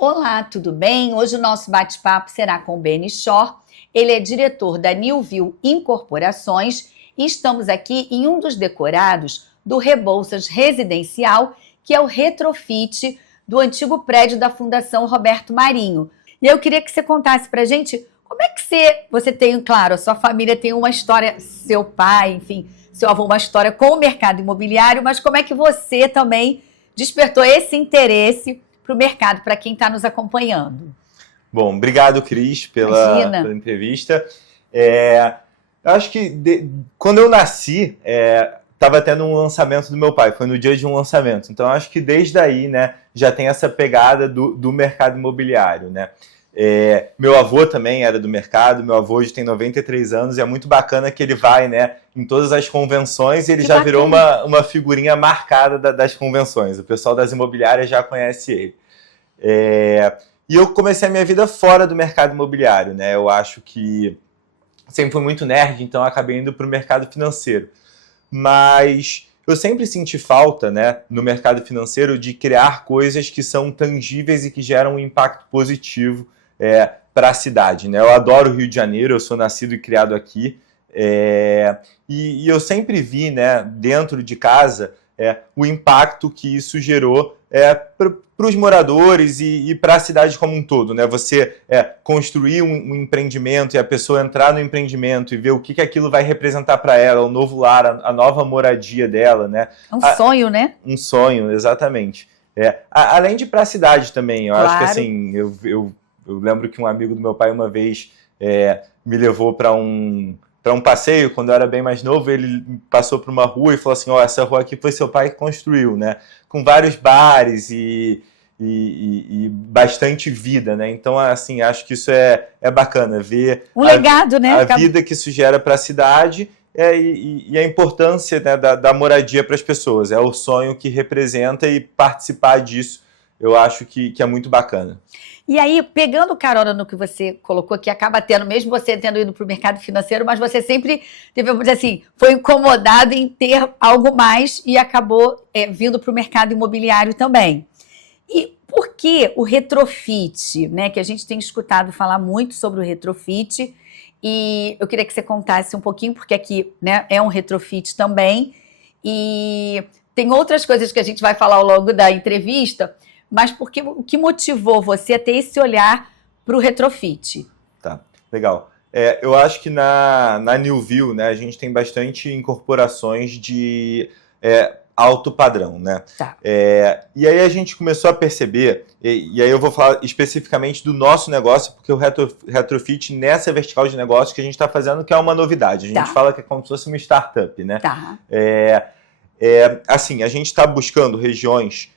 Olá, tudo bem? Hoje o nosso bate-papo será com o Beni Shor. Ele é diretor da Newview Incorporações e estamos aqui em um dos decorados do Rebouças Residencial, que é o retrofit do antigo prédio da Fundação Roberto Marinho. E eu queria que você contasse pra gente como é que você tem, claro, a sua família tem uma história, seu pai, enfim, seu avô, uma história com o mercado imobiliário, mas como é que você também despertou esse interesse para o mercado, para quem está nos acompanhando? Bom, obrigado, Cris, pela entrevista. Eu acho que quando eu nasci, estava tendo um lançamento do meu pai, foi no dia de um lançamento. Então, acho que desde aí, né, já tem essa pegada do mercado imobiliário, né? Meu avô também era do mercado, meu avô hoje tem 93 anos e é muito bacana que ele vai, né, em todas as convenções e ele já virou uma figurinha marcada das convenções. O pessoal das imobiliárias já conhece ele. E eu comecei a minha vida fora do mercado imobiliário, né? Eu acho que sempre fui muito nerd, então acabei indo para o mercado financeiro. Mas eu sempre senti falta, né, no mercado financeiro de criar coisas que são tangíveis e que geram um impacto positivo para a cidade, né? Eu adoro o Rio de Janeiro, eu sou nascido e criado aqui, e eu sempre vi, né, dentro de casa o impacto que isso gerou para os moradores e para a cidade como um todo, né? Você construir um empreendimento e a pessoa entrar no empreendimento e ver o que aquilo vai representar para ela, o novo lar, a nova moradia dela, né? Um sonho, né? Um sonho, exatamente. Além de para a cidade também, eu acho que assim, eu lembro que um amigo do meu pai uma vez me levou para um passeio, quando eu era bem mais novo, ele passou por uma rua e falou assim, essa rua aqui foi seu pai que construiu, né? Com vários bares e bastante vida, né? Então, assim, acho que isso é bacana, ver legado, né? A vida que isso gera para a cidade e a importância, né, da moradia para as pessoas. É o sonho que representa e participar disso, eu acho que é muito bacana. E aí, pegando carona no que você colocou, que acaba tendo, mesmo você tendo ido para o mercado financeiro, mas você sempre teve, vamos dizer assim, foi incomodado em ter algo mais e acabou vindo para o mercado imobiliário também. E por que o retrofit, né? Que a gente tem escutado falar muito sobre o retrofit, e eu queria que você contasse um pouquinho, porque aqui, né, é um retrofit também, e tem outras coisas que a gente vai falar ao longo da entrevista, mas o que motivou você a ter esse olhar para o retrofit? Tá, legal. Eu acho que na Newview, né, a gente tem bastante incorporações de alto padrão, né? Tá. E aí a gente começou a perceber, e aí eu vou falar especificamente do nosso negócio, porque o retrofit nessa vertical de negócio que a gente está fazendo, que é uma novidade. A gente fala que é como se fosse uma startup, né? Tá. Assim, a gente está buscando regiões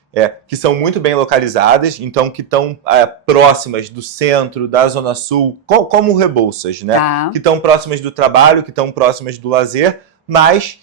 que são muito bem localizadas, então que estão próximas do centro, da Zona Sul, como o Rebouças, né? Tá. Que estão próximas do trabalho, que estão próximas do lazer, mas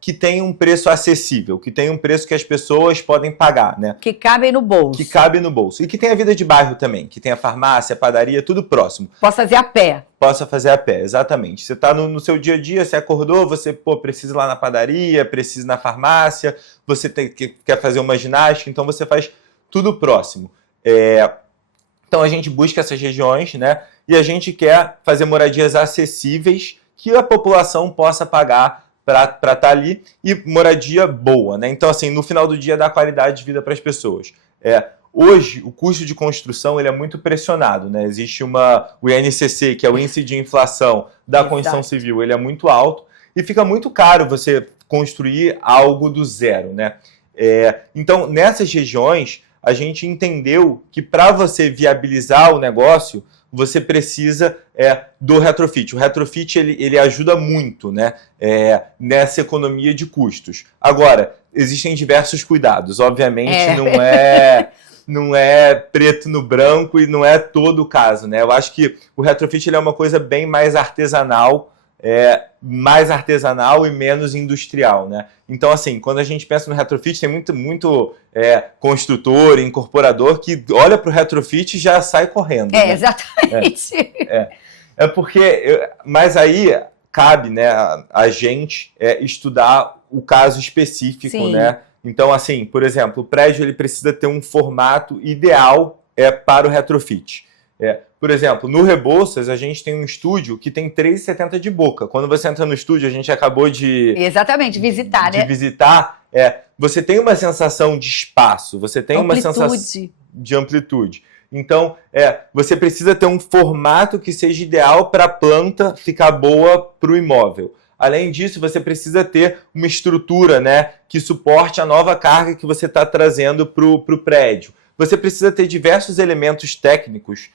que tem um preço acessível, que tem um preço que as pessoas podem pagar, né? Que cabem no bolso. Que cabe no bolso. E que tem a vida de bairro também, que tem a farmácia, a padaria, tudo próximo. Posso fazer a pé. Possa fazer a pé, exatamente. Você está no seu dia a dia, você acordou, você precisa ir lá na padaria, precisa ir na farmácia, você quer fazer uma ginástica, então você faz tudo próximo. Então a gente busca essas regiões, né? E a gente quer fazer moradias acessíveis que a população possa pagar para estar ali e moradia boa, né? Então, assim, no final do dia dá qualidade de vida para as pessoas. Hoje, o custo de construção ele é muito pressionado, né? Existe o INCC, que é o Índice de Inflação da Construção Civil, ele é muito alto e fica muito caro você construir algo do zero, né? Então, nessas regiões, a gente entendeu que para você viabilizar o negócio, você precisa do retrofit. O retrofit ele ajuda muito, né, nessa economia de custos. Agora, existem diversos cuidados. Obviamente, não é preto no branco e não é todo o caso, né? Eu acho que o retrofit ele é uma coisa bem mais artesanal, e menos industrial, né? Então, assim, quando a gente pensa no retrofit, tem muito construtor, incorporador que olha para o retrofit e já sai correndo. Né? Exatamente. Mas aí cabe, né, a gente estudar o caso específico, Sim. né? Então, assim, por exemplo, o prédio ele precisa ter um formato ideal para o retrofit. Por exemplo, no Rebouças, a gente tem um estúdio que tem 3,70 de boca. Quando você entra no estúdio, a gente acabou de... Exatamente, visitar, né? De visitar, você tem uma sensação de espaço, você tem uma sensação de amplitude. Então, você precisa ter um formato que seja ideal para a planta ficar boa para o imóvel. Além disso, você precisa ter uma estrutura, né, que suporte a nova carga que você está trazendo para o prédio. Você precisa ter diversos elementos técnicos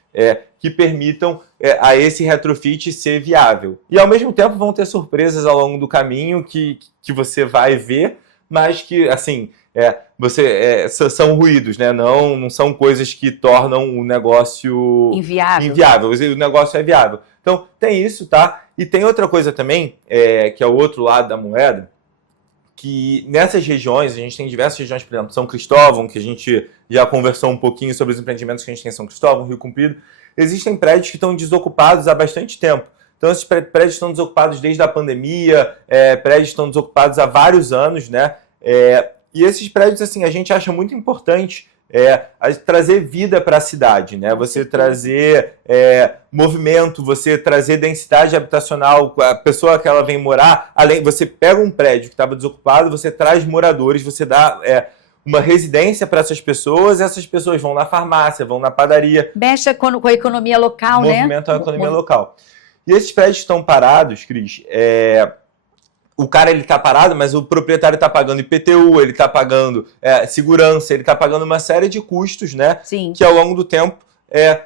que permitam a esse retrofit ser viável. E, ao mesmo tempo, vão ter surpresas ao longo do caminho que você vai ver, mas que, assim, são ruídos, né? Não são coisas que tornam o negócio inviável. O negócio é viável. Então, tem isso, tá? E tem outra coisa também, que é o outro lado da moeda, que nessas regiões, a gente tem diversas regiões, por exemplo, São Cristóvão, que a gente já conversou um pouquinho sobre os empreendimentos que a gente tem em São Cristóvão, Rio Comprido. Existem prédios que estão desocupados há bastante tempo. Então, esses prédios estão desocupados desde a pandemia, prédios estão desocupados há vários anos, né? E esses prédios, assim, a gente acha muito importante trazer vida para a cidade, né? Você trazer movimento, você trazer densidade habitacional, a pessoa que ela vem morar, você pega um prédio que estava desocupado, você traz moradores, você dá uma residência para essas pessoas vão na farmácia, vão na padaria. Mexe com a economia local, né? Movimento a economia local. E esses prédios estão parados, Cris, o cara ele está parado, mas o proprietário está pagando IPTU, ele está pagando segurança, ele está pagando uma série de custos, né? Sim. Que ao longo do tempo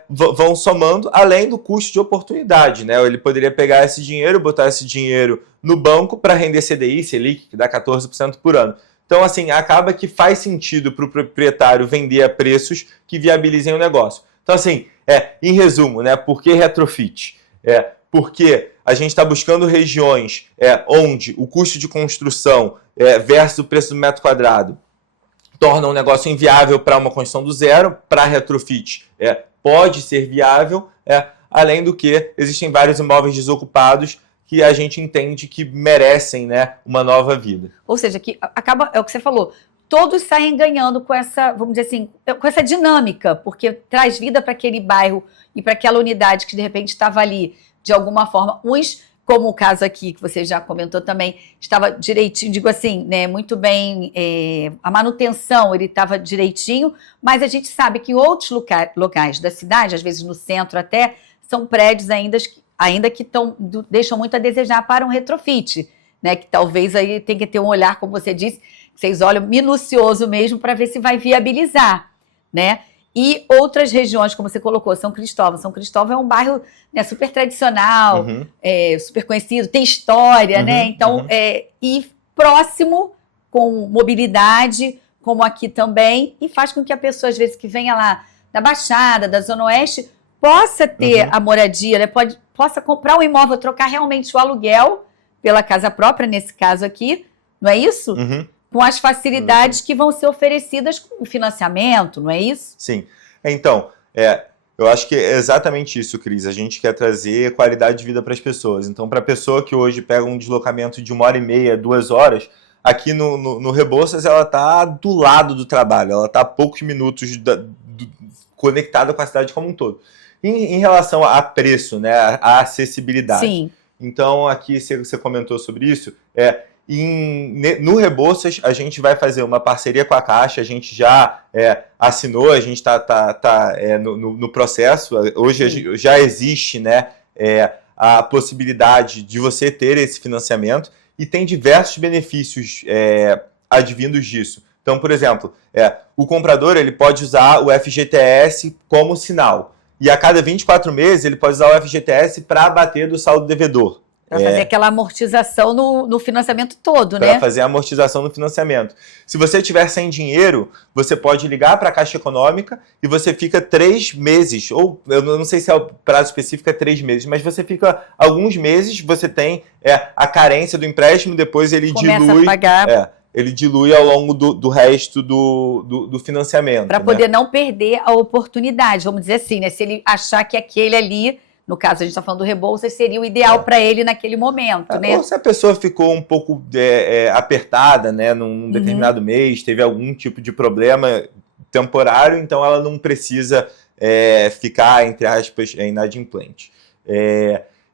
vão somando, além do custo de oportunidade, né? Ele poderia pegar esse dinheiro, botar esse dinheiro no banco para render CDI, Selic, que dá 14% por ano. Então, assim, acaba que faz sentido para o proprietário vender a preços que viabilizem o negócio. Então, assim, em resumo, né? Por que retrofit? Porque a gente está buscando regiões onde o custo de construção versus o preço do metro quadrado torna um negócio inviável para uma construção do zero, para retrofit pode ser viável, além do que existem vários imóveis desocupados que a gente entende que merecem, né, uma nova vida. Ou seja, que acaba, é o que você falou, todos saem ganhando com essa, vamos dizer assim, com essa dinâmica, porque traz vida para aquele bairro e para aquela unidade que de repente estava ali, de alguma forma, uns, como o caso aqui, que você já comentou também, estava direitinho, digo assim, né, muito bem, a manutenção, ele estava direitinho, mas a gente sabe que outros locais da cidade, às vezes no centro até, são prédios ainda que deixam muito a desejar para um retrofit, né, que talvez aí tem que ter um olhar, como você disse, vocês olham minucioso mesmo para ver se vai viabilizar, né? E outras regiões, como você colocou, São Cristóvão. São Cristóvão é um bairro, né, super tradicional, super conhecido, tem história, né? Então, e próximo, com mobilidade, como aqui também, e faz com que a pessoa, às vezes, que venha lá da Baixada, da Zona Oeste, possa ter a moradia, né? Possa comprar um imóvel, trocar realmente o aluguel pela casa própria, nesse caso aqui, não é isso? Com as facilidades que vão ser oferecidas com o financiamento, não é isso? Sim. Então, eu acho que é exatamente isso, Cris. A gente quer trazer qualidade de vida para as pessoas. Então, para a pessoa que hoje pega um deslocamento de 1h30, 2 horas, aqui no Rebouças ela está do lado do trabalho, ela está a poucos minutos conectada com a cidade como um todo. Em relação a preço, né, a acessibilidade. Sim. Então, aqui você comentou sobre isso, no Rebouças, a gente vai fazer uma parceria com a Caixa, a gente já assinou, a gente está no processo. Hoje já existe, né, a possibilidade de você ter esse financiamento e tem diversos benefícios advindos disso. Então, por exemplo, o comprador ele pode usar o FGTS como sinal. E a cada 24 meses ele pode usar o FGTS para abater do saldo devedor. Para fazer aquela amortização no financiamento todo, né? Para fazer a amortização no financiamento. Se você tiver sem dinheiro, você pode ligar para a Caixa Econômica e você fica 3 meses, ou eu não sei se é o prazo específico, é 3 meses, mas você fica alguns meses, você tem a carência do empréstimo, depois ele dilui. A pagar. Ele dilui ao longo do resto do financiamento. Para poder não perder a oportunidade, vamos dizer assim, né? Se ele achar que aquele ali, no caso a gente está falando do Rebouças, seria o ideal para ele naquele momento, né? Ou se a pessoa ficou um pouco apertada, né, num determinado mês, teve algum tipo de problema temporário, então ela não precisa ficar, entre aspas, inadimplente.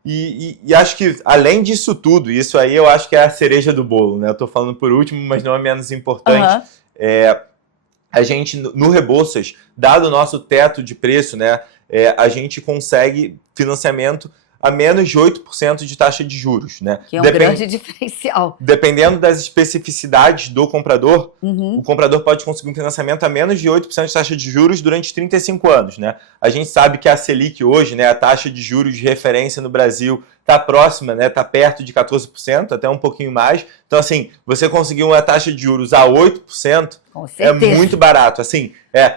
E acho que, além disso tudo, isso aí eu acho que é a cereja do bolo, né? Eu estou falando por último, mas não é menos importante. A gente, no Rebouças, dado o nosso teto de preço, né, a gente consegue financiamento a menos de 8% de taxa de juros, né? Que é um grande diferencial. Dependendo das especificidades do comprador, o comprador pode conseguir um financiamento a menos de 8% de taxa de juros durante 35 anos, né? A gente sabe que a Selic hoje, né, a taxa de juros de referência no Brasil, está próxima, né? Está perto de 14%, até um pouquinho mais. Então, assim, você conseguir uma taxa de juros a 8% é muito barato. Assim,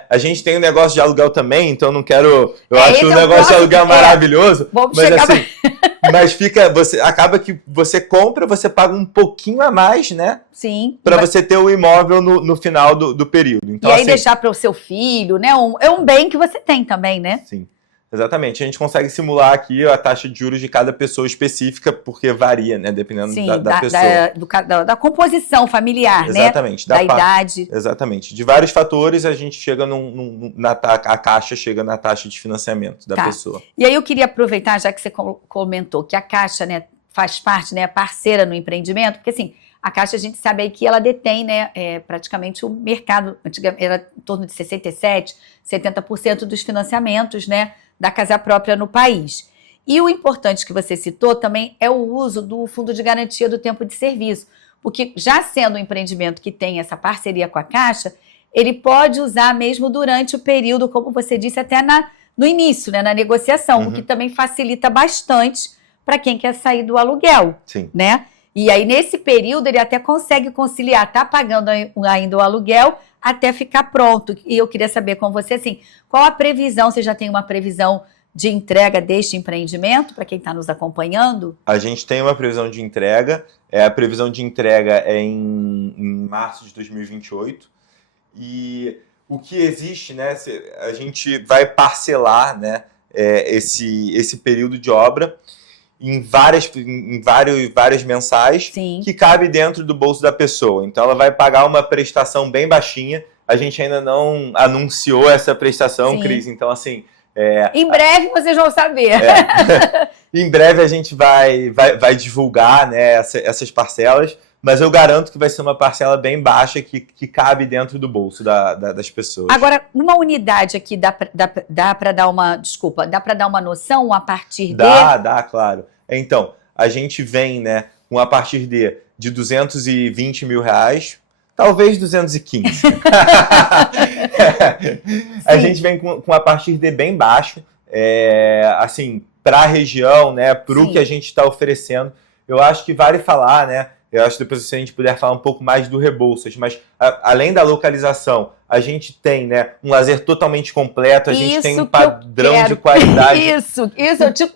a gente tem um negócio de aluguel também, então não quero... Eu acho o negócio de aluguel maravilhoso, mas assim... Mas acaba que você compra, você paga um pouquinho a mais, né? Sim. Para você ter o imóvel no final do período. Então, e aí deixar para o seu filho, né? É um bem que você tem também, né? Sim. Exatamente. A gente consegue simular aqui a taxa de juros de cada pessoa específica, porque varia, né? Dependendo da pessoa. Da composição familiar, exatamente, né? Da idade. Exatamente. De vários fatores, a gente chega a Caixa chega na taxa de financiamento da pessoa. E aí eu queria aproveitar, já que você comentou que a Caixa, né, faz parte, né, parceira no empreendimento, porque assim, a Caixa a gente sabe aí que ela detém, né, praticamente o mercado, antigamente era em torno de 67%, 70% dos financiamentos, né, da casa própria no país. E o importante que você citou também é o uso do Fundo de Garantia do Tempo de Serviço, porque já sendo um empreendimento que tem essa parceria com a Caixa, ele pode usar mesmo durante o período, como você disse, até no início, né, na negociação, o que também facilita bastante para quem quer sair do aluguel. Sim. Né? E aí, nesse período, ele até consegue conciliar, tá pagando ainda o aluguel até ficar pronto. E eu queria saber com você, assim, qual a previsão? Você já tem uma previsão de entrega deste empreendimento para quem está nos acompanhando? A gente tem uma previsão de entrega. A previsão de entrega é em março de 2028. E o que existe, né? A gente vai parcelar, né, esse período de obra em várias mensais. Sim. Que cabe dentro do bolso da pessoa. Então ela vai pagar uma prestação bem baixinha. A gente ainda não anunciou essa prestação, sim, Cris. Então, assim... em breve vocês vão saber. Em breve a gente vai divulgar, né, essas parcelas, mas eu garanto que vai ser uma parcela bem baixa que cabe dentro do bolso das pessoas. Agora, numa unidade aqui, dá para dar uma noção a partir de... Dá, claro. Então, a gente vem, né, com a partir de 220 mil reais, talvez 215. A gente vem com a partir de bem baixo, assim, para a região, né, para o que a gente está oferecendo. Eu acho que vale falar, né, eu acho que depois, se a gente puder falar um pouco mais do Rebouças, mas além da localização, a gente tem, né, um lazer totalmente completo, a gente tem um padrão de qualidade. Isso,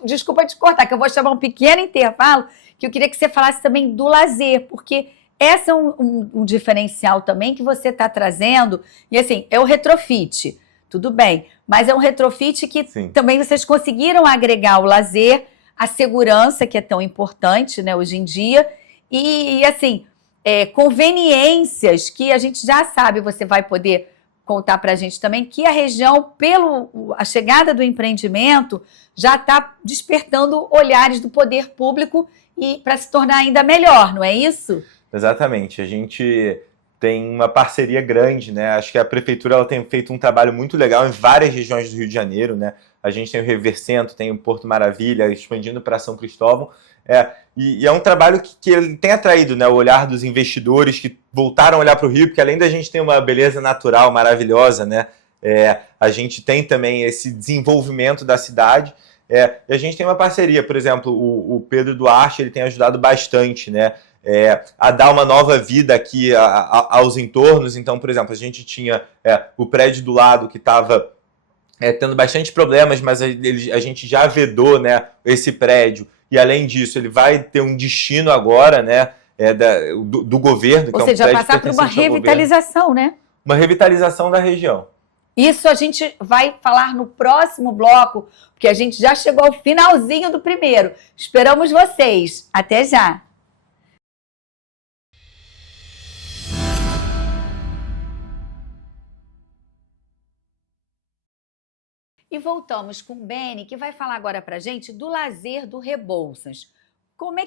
desculpa te cortar, que eu vou chamar um pequeno intervalo, que eu queria que você falasse também do lazer, porque esse é um diferencial também que você está trazendo, e assim, é o retrofit, tudo bem, mas é um retrofit que também vocês conseguiram agregar o lazer, a segurança, que é tão importante, né, hoje em dia, e assim, conveniências que a gente já sabe, você vai poder contar para a gente também, que a região, a chegada do empreendimento, já está despertando olhares do poder público e para se tornar ainda melhor, não é isso? Exatamente, a gente tem uma parceria grande, né? Acho que a prefeitura ela tem feito um trabalho muito legal em várias regiões do Rio de Janeiro, né? A gente tem o Revercento, tem o Porto Maravilha, expandindo para São Cristóvão. E é um trabalho que ele tem atraído, né, o olhar dos investidores que voltaram a olhar para o Rio, porque além da gente ter uma beleza natural maravilhosa, né, a gente tem também esse desenvolvimento da cidade. E a gente tem uma parceria, por exemplo, o Pedro Duarte ele tem ajudado bastante, né, a dar uma nova vida aqui aos entornos. Então, por exemplo, a gente tinha o prédio do lado que estava tendo bastante problemas, mas a gente já vedou, né, esse prédio. E além disso, ele vai ter um destino agora, né, do governo. Ou seja, passar por uma revitalização, né? Uma revitalização da região. Isso a gente vai falar no próximo bloco, porque a gente já chegou ao finalzinho do primeiro. Esperamos vocês. Até já! E voltamos com o Beni, que vai falar agora pra gente do lazer do Rebouças. Como é,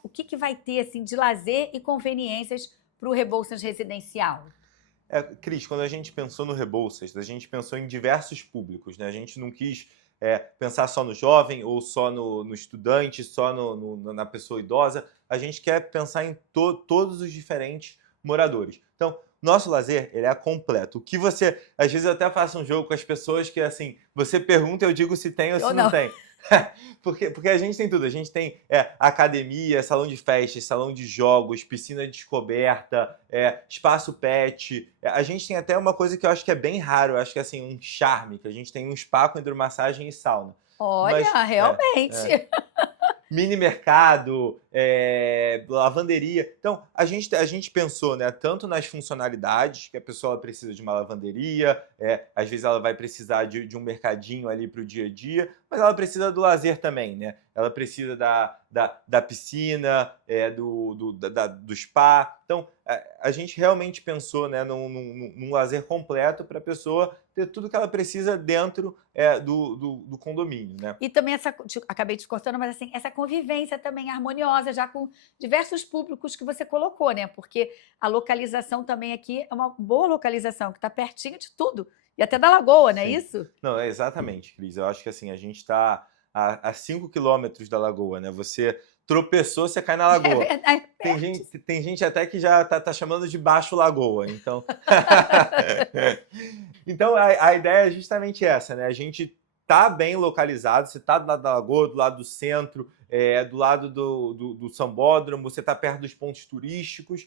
o que vai ter assim, de lazer e conveniências para o Rebouças residencial? Cris, quando a gente pensou no Rebouças, a gente pensou em diversos públicos, né? A gente não quis pensar só no jovem ou só no estudante, só na pessoa idosa. A gente quer pensar em todos os diferentes moradores. Então, nosso lazer, ele é completo. O que você... Às vezes eu até faço um jogo com as pessoas que, assim, você pergunta, eu digo se tem ou se não tem. Porque a gente tem tudo. A gente tem academia, salão de festas, salão de jogos, piscina descoberta, espaço pet. A gente tem até uma coisa que eu acho que é bem raro, eu acho que é assim, um charme, que a gente tem um spa com hidromassagem e sauna. Olha, Mas, realmente. Mini mercado, lavanderia. Então, a gente pensou, né, tanto nas funcionalidades, que a pessoa precisa de uma lavanderia, às vezes ela vai precisar de um mercadinho ali para o dia a dia, mas ela precisa do lazer também, né? Ela precisa da piscina, do spa. Então, a gente realmente pensou, né, num lazer completo para a pessoa ter tudo que ela precisa dentro do condomínio, né? E também acabei te cortando, mas assim, essa convivência também harmoniosa, já com diversos públicos que você colocou, né? Porque a localização também aqui é uma boa localização, que está pertinho de tudo. E até da Lagoa, não é isso? Não, exatamente, Cris. Eu acho que assim, a gente está a 5 quilômetros da Lagoa, né? Você tropeçou, você cai na Lagoa. É verdade. Tem gente até que já tá chamando de Baixo Lagoa, então... Então, a ideia é justamente essa, né? A gente tá bem localizado, você tá do lado da Lagoa, do lado do centro, do lado do Sambódromo, você tá perto dos pontos turísticos,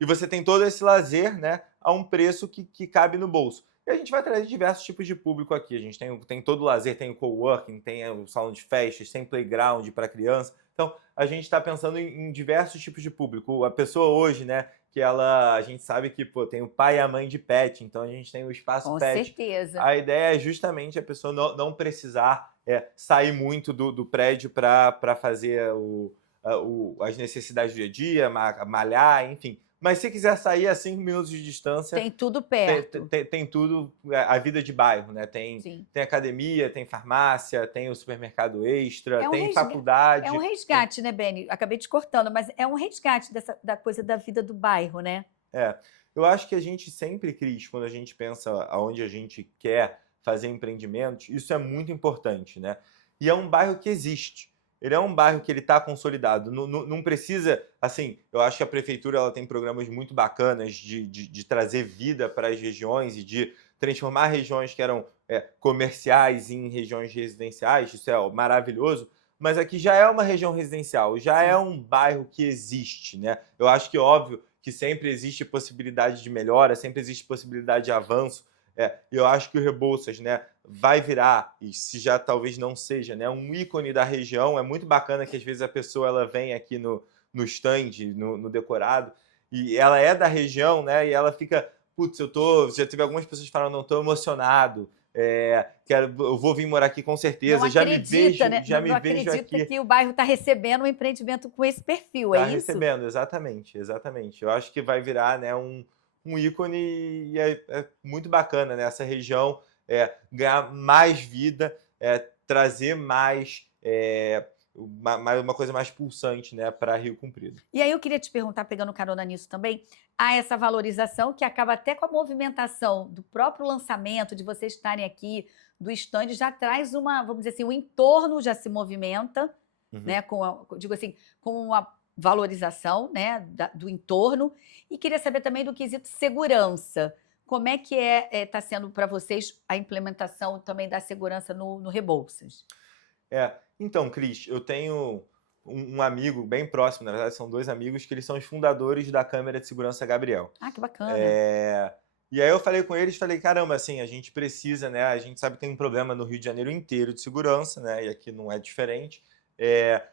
e você tem todo esse lazer, né, a um preço que cabe no bolso. E a gente vai trazer diversos tipos de público aqui. A gente tem todo o lazer, tem o coworking, tem o salão de festas, tem playground para criança. Então, a gente está pensando em diversos tipos de público. A pessoa hoje, né, a gente sabe que tem o pai e a mãe de pet, então a gente tem o espaço pet. Com certeza. A ideia é justamente a pessoa não precisar sair muito do prédio para fazer as necessidades do dia a dia, malhar, enfim. Mas se quiser sair a 5 minutos de distância... Tem tudo perto. Tem tudo, a vida de bairro, né? Tem academia, tem farmácia, tem o supermercado extra, tem faculdade. É um resgate, né, Beni? Acabei te cortando, mas é um resgate da coisa da vida do bairro, né? Eu acho que a gente sempre, Cris, quando a gente pensa aonde a gente quer fazer empreendimentos, isso é muito importante, né? E é um bairro que existe. Ele é um bairro que ele está consolidado. Não precisa, assim, eu acho que a prefeitura ela tem programas muito bacanas de trazer vida para as regiões e de transformar regiões que eram comerciais em regiões residenciais. Isso é maravilhoso. Mas aqui já é uma região residencial, já é um bairro que existe, né? Eu acho que, óbvio, que sempre existe possibilidade de melhora, sempre existe possibilidade de avanço. Eu acho que o Rebouças, né, vai virar, e se já talvez não seja, né, um ícone da região. É muito bacana que às vezes a pessoa ela vem aqui no stand, no decorado, e ela é da região, né, e ela fica, putz, já teve algumas pessoas que falaram, não, estou emocionado, eu vou vir morar aqui com certeza, não já acredita, me vejo, né? Não acredita que o bairro está recebendo um empreendimento com esse perfil, é isso? Está recebendo, exatamente. Eu acho que vai virar, né, um ícone, e é muito bacana, né? Essa região ganhar mais vida, trazer mais uma coisa mais pulsante, né, para Rio Comprido. E aí eu queria te perguntar, pegando carona nisso também, há essa valorização que acaba até com a movimentação do próprio lançamento, de vocês estarem aqui, do stand, já traz vamos dizer assim, o entorno já se movimenta, né, digo assim, com uma valorização, né, do entorno. E queria saber também do quesito segurança. Como é que está sendo para vocês a implementação também da segurança no Rebouças? Então, Cris, eu tenho um amigo bem próximo, na verdade são 2 amigos, que eles são os fundadores da Câmara de Segurança Gabriel. Ah, que bacana. E aí eu falei com eles, caramba, assim, a gente precisa, né, a gente sabe que tem um problema no Rio de Janeiro inteiro de segurança, né, e aqui não é diferente.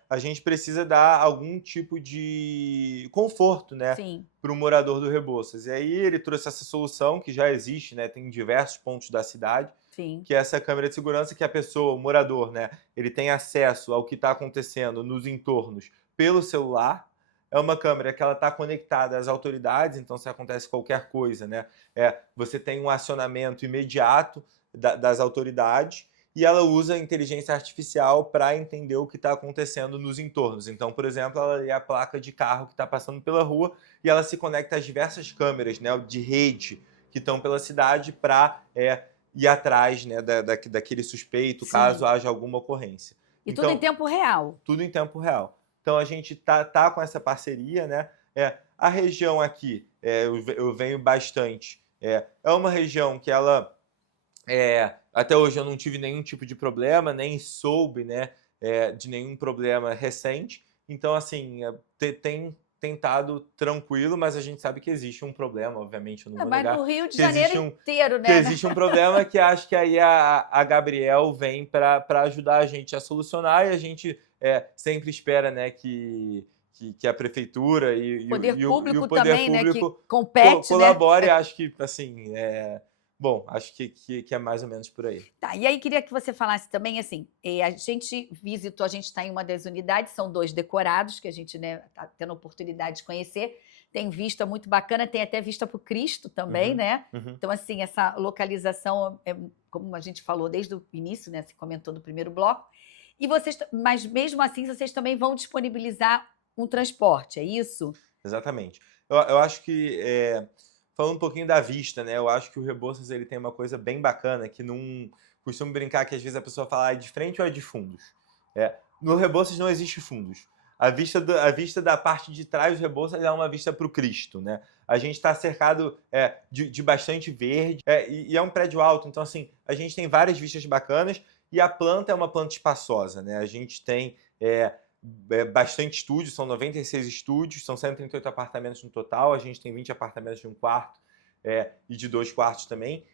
A gente precisa dar algum tipo de conforto, né, para o morador do Rebouças. E aí ele trouxe essa solução que já existe, né, tem em diversos pontos da cidade, que é essa câmera de segurança, que a pessoa, o morador, né, ele tem acesso ao que está acontecendo nos entornos pelo celular. é uma câmera que ela está conectada às autoridades, então se acontece qualquer coisa, né, você tem um acionamento imediato das autoridades, e ela usa a inteligência artificial para entender o que está acontecendo nos entornos. Então, por exemplo, ela lê a placa de carro que está passando pela rua e ela se conecta às diversas câmeras, né, de rede que estão pela cidade para ir atrás, né, daquele suspeito, Sim. Caso haja alguma ocorrência. E então, tudo em tempo real. Tudo em tempo real. Então a gente tá com essa parceria, né? A região aqui, eu venho bastante. É uma região que ela até hoje eu não tive nenhum tipo de problema, nem soube, né, de nenhum problema recente. Então, assim, tem estado tranquilo, mas a gente sabe que existe um problema, obviamente, eu não vou negar. Mas no Rio de Janeiro inteiro, né? Que existe um problema que acho que aí a Gabriel vem para ajudar a gente a solucionar, e a gente sempre espera, né, que a prefeitura e o poder público também, né, que compete, colabore, né? Acho que, assim, bom, acho que é mais ou menos por aí. Tá, e aí queria que você falasse também, assim, a gente visitou, a gente está em uma das unidades, são 2 decorados, que a gente, né, tá tendo a oportunidade de conhecer, tem vista muito bacana, tem até vista para o Cristo também, né? Então, assim, essa localização, como a gente falou desde o início, né, você comentou no primeiro bloco, e vocês, mas mesmo assim, vocês também vão disponibilizar um transporte, é isso? Exatamente. Eu acho que... Falando um pouquinho da vista, né? Eu acho que o Rebouças ele tem uma coisa bem bacana, que não costumo brincar que às vezes a pessoa fala de frente ou é de fundos. No Rebouças não existe fundos. A vista da parte de trás do Rebouças é uma vista para o Cristo, né? A gente está cercado de bastante verde e é um prédio alto, então assim, a gente tem várias vistas bacanas e a planta é uma planta espaçosa, né? A gente tem bastante estúdios, são 96 estúdios, são 138 apartamentos no total, a gente tem 20 apartamentos de 1 quarto e de 2 quartos também,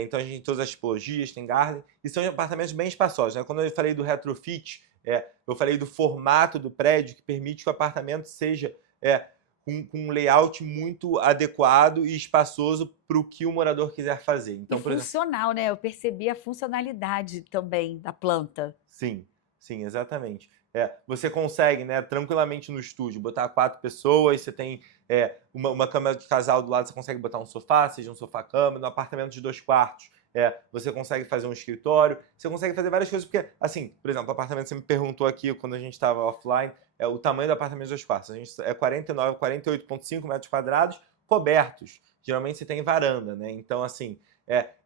então a gente tem todas as tipologias, tem garden, e são apartamentos bem espaçosos, né? Quando eu falei do retrofit, eu falei do formato do prédio que permite que o apartamento seja com um layout muito adequado e espaçoso para o que o morador quiser fazer. Então, e funcional, né? Eu percebi a funcionalidade também da planta. Sim, exatamente. Você consegue, né, tranquilamente no estúdio botar 4 pessoas, você tem uma cama de casal do lado, você consegue botar um sofá, seja um sofá-cama. No apartamento de 2 quartos, você consegue fazer um escritório, você consegue fazer várias coisas, porque, assim, por exemplo, o apartamento, você me perguntou aqui, quando a gente estava offline, o tamanho do apartamento de 2 quartos. A gente 48,5 metros quadrados, cobertos. Geralmente você tem varanda, né? Então, assim,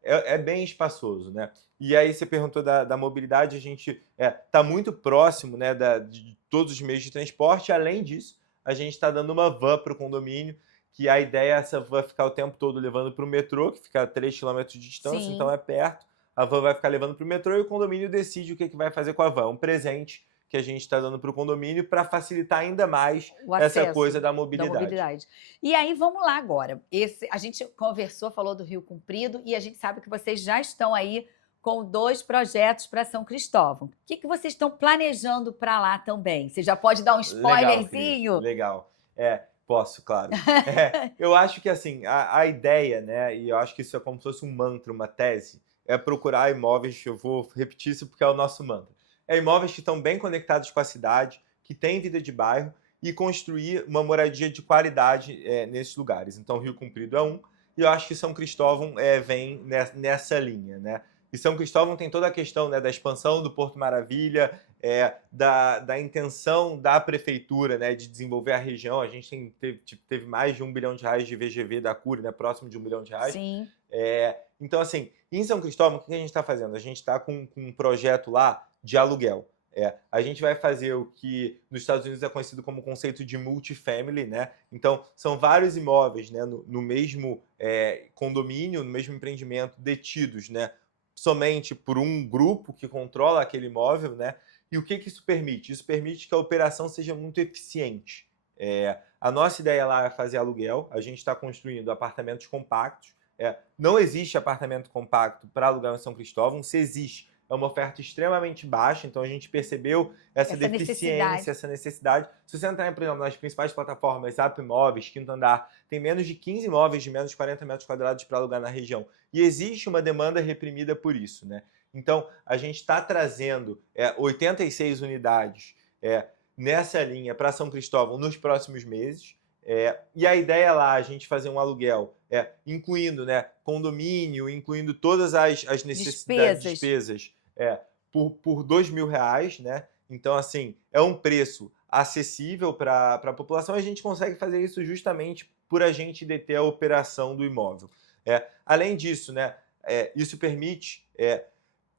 é bem espaçoso, né? E aí você perguntou da mobilidade, a gente está muito próximo, né, de todos os meios de transporte. Além disso, a gente está dando uma van para o condomínio, que a ideia é essa van ficar o tempo todo levando para o metrô, que fica a 3 km de distância, Sim. Então é perto. A van vai ficar levando para o metrô e o condomínio decide o que vai fazer com a van. Um presente que a gente está dando para o condomínio para facilitar ainda mais essa coisa da mobilidade. E aí, vamos lá agora. A gente conversou, falou do Rio Comprido, e a gente sabe que vocês já estão aí com 2 projetos para São Cristóvão. O que vocês estão planejando para lá também? Você já pode dar um spoilerzinho? Legal. Posso, claro. Eu acho que, assim, a ideia, né, e eu acho que isso é como se fosse um mantra, uma tese, é procurar imóveis, eu vou repetir isso porque é o nosso mantra, imóveis que estão bem conectados com a cidade, que têm vida de bairro, e construir uma moradia de qualidade nesses lugares. Então, Rio Comprido é um, e eu acho que São Cristóvão vem nessa linha, né? E São Cristóvão tem toda a questão, né, da expansão do Porto Maravilha, da intenção da prefeitura, né, de desenvolver a região. A gente teve mais de R$1 bilhão de VGV da Cury, né, próximo de R$1 bilhão. Sim. Então, assim, em São Cristóvão, o que a gente está fazendo? A gente está com um projeto lá de aluguel. A gente vai fazer o que nos Estados Unidos é conhecido como conceito de multifamily, né? Então, são vários imóveis, né, no mesmo condomínio, no mesmo empreendimento, detidos, né, somente por um grupo que controla aquele imóvel, né? E o que isso permite? Isso permite que a operação seja muito eficiente. A nossa ideia lá é fazer aluguel, a gente está construindo apartamentos compactos. Não existe apartamento compacto para alugar em São Cristóvão, se existe, é uma oferta extremamente baixa, então a gente percebeu essa deficiência, essa necessidade. Se você entrar, por exemplo, nas principais plataformas, App Imóveis, Quinto Andar, tem menos de 15 imóveis de menos de 40 metros quadrados para alugar na região. E existe uma demanda reprimida por isso, né? Então, a gente está trazendo 86 unidades nessa linha para São Cristóvão nos próximos meses. E a ideia lá, a gente fazer um aluguel, incluindo, né, condomínio, incluindo todas as necessidades, despesas, por R$2.000, né? Então, assim, é um preço acessível para a população. A gente consegue fazer isso justamente por a gente deter a operação do imóvel. Além disso, né, isso permite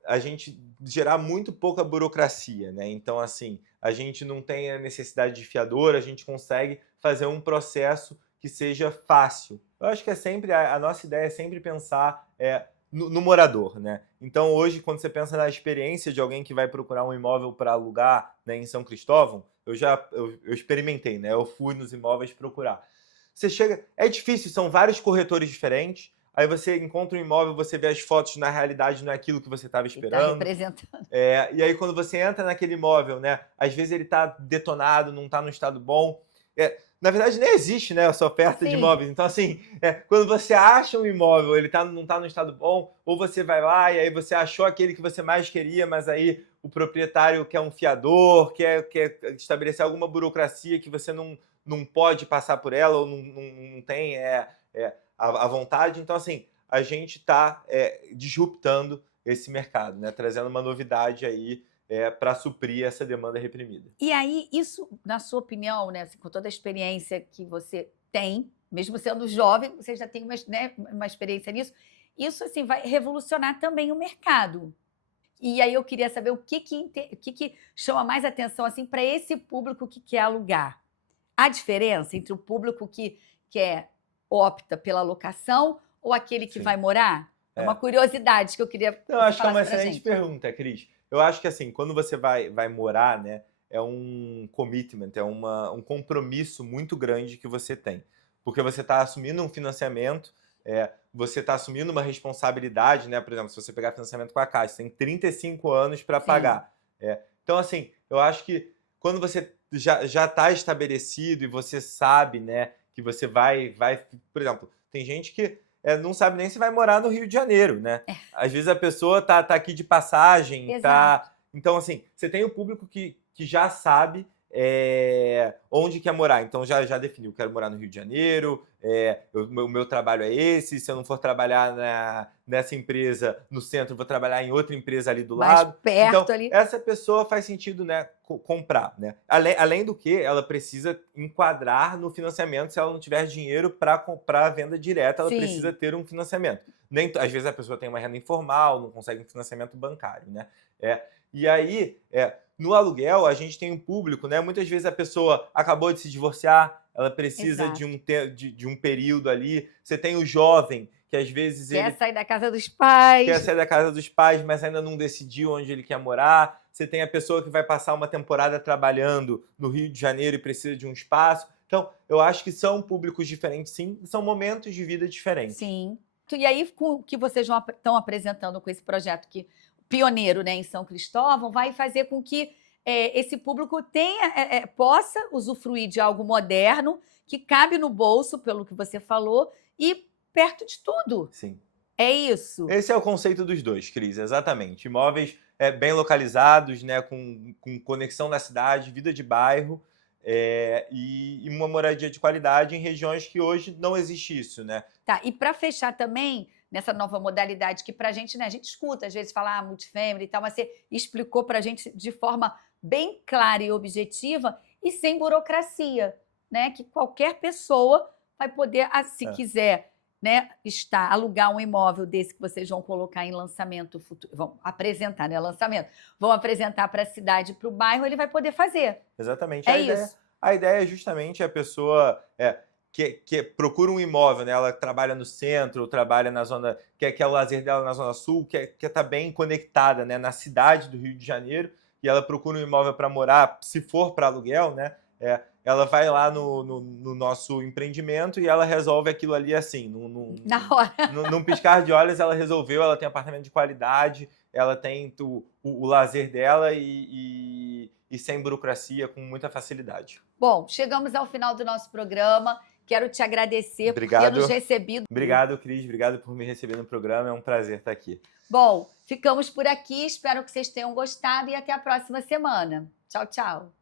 a gente gerar muito pouca burocracia, né? Então, assim, a gente não tem a necessidade de fiador, a gente consegue fazer um processo que seja fácil. Eu acho que a nossa ideia é sempre pensar no morador, né? Então, hoje, quando você pensa na experiência de alguém que vai procurar um imóvel para alugar, né, em São Cristóvão, eu experimentei, né? Eu fui nos imóveis procurar. Você chega, é difícil, são vários corretores diferentes. Aí você encontra um imóvel, você vê as fotos, na realidade não é aquilo que você estava esperando. Está representando. E aí quando você entra naquele imóvel, né, às vezes ele está detonado, não está num estado bom. Na verdade nem existe, né, essa oferta de imóveis. Então assim, quando você acha um imóvel, ele não está num estado bom, ou você vai lá e aí você achou aquele que você mais queria, mas aí o proprietário quer um fiador, quer estabelecer alguma burocracia que você não pode passar por ela, ou não tem à vontade. Então, assim, a gente está disruptando esse mercado, né? Trazendo uma novidade aí para suprir essa demanda reprimida. E aí, isso, na sua opinião, né, assim, com toda a experiência que você tem, mesmo sendo jovem, você já tem uma experiência nisso, isso assim, vai revolucionar também o mercado. E aí eu queria saber o que chama mais atenção assim, para esse público que quer alugar. A diferença entre o público que opta pela locação ou aquele que vai morar? É uma curiosidade que eu queria. Eu acho que é uma excelente pergunta, Cris. Eu acho que assim, quando você vai morar, né, é um commitment, um compromisso muito grande que você tem. Porque você está assumindo um financiamento, você está assumindo uma responsabilidade, né? Por exemplo, se você pegar financiamento com a Caixa, você tem 35 anos para pagar. Então, assim, eu acho que quando você já está estabelecido e você sabe, né, que você vai... Por exemplo, tem gente que não sabe nem se vai morar no Rio de Janeiro, né? Às vezes a pessoa tá aqui de passagem, Então, assim, você tem o público que já sabe onde quer morar. Então, já definiu, quero morar no Rio de Janeiro, o meu trabalho é esse, se eu não for trabalhar nessa empresa no centro, vou trabalhar em outra empresa ali do lado. Perto, então, ali. Essa pessoa faz sentido, né, comprar, né? Além do que, ela precisa enquadrar no financiamento. Se ela não tiver dinheiro para comprar a venda direta, ela precisa ter um financiamento. Às vezes a pessoa tem uma renda informal, não consegue um financiamento bancário, né? E aí, no aluguel, a gente tem um público, né? Muitas vezes a pessoa acabou de se divorciar, ela precisa de um período ali. Você tem o jovem, que às vezes quer sair da casa dos pais. Quer sair da casa dos pais, mas ainda não decidiu onde ele quer morar. Você tem a pessoa que vai passar uma temporada trabalhando no Rio de Janeiro e precisa de um espaço. Então, eu acho que são públicos diferentes, sim, são momentos de vida diferentes. Sim. E aí, com o que vocês estão apresentando com esse projeto que pioneiro, né, em São Cristóvão, vai fazer com que esse público possa usufruir de algo moderno, que cabe no bolso, pelo que você falou, e perto de tudo. Sim. É isso. Esse é o conceito dos dois, Cris, exatamente. Imóveis bem localizados, né, com conexão na cidade, vida de bairro, e uma moradia de qualidade em regiões que hoje não existe isso, né? Tá, e para fechar também, nessa nova modalidade que pra gente, né, a gente escuta às vezes falar multifamily e tal, mas você explicou pra gente de forma bem clara e objetiva e sem burocracia, né, que qualquer pessoa vai poder, se quiser, né, alugar um imóvel desse que vocês vão colocar em lançamento futuro, vão apresentar, né, lançamento, vão apresentar para a cidade, para o bairro, ele vai poder fazer. Exatamente. Isso. A ideia é justamente a pessoa que procura um imóvel, né? Ela trabalha no centro, trabalha na zona, quer o lazer dela na zona sul, quer estar bem conectada, né, na cidade do Rio de Janeiro, e ela procura um imóvel para morar, se for para aluguel, né? Ela vai lá no nosso empreendimento e ela resolve aquilo ali assim, na hora. Num piscar de olhos ela resolveu, ela tem apartamento de qualidade, ela tem o lazer dela e sem burocracia, com muita facilidade. Bom, chegamos ao final do nosso programa. Quero te agradecer por ter nos recebido. Obrigado, Cris. Obrigado por me receber no programa. É um prazer estar aqui. Bom, ficamos por aqui. Espero que vocês tenham gostado e até a próxima semana. Tchau, tchau.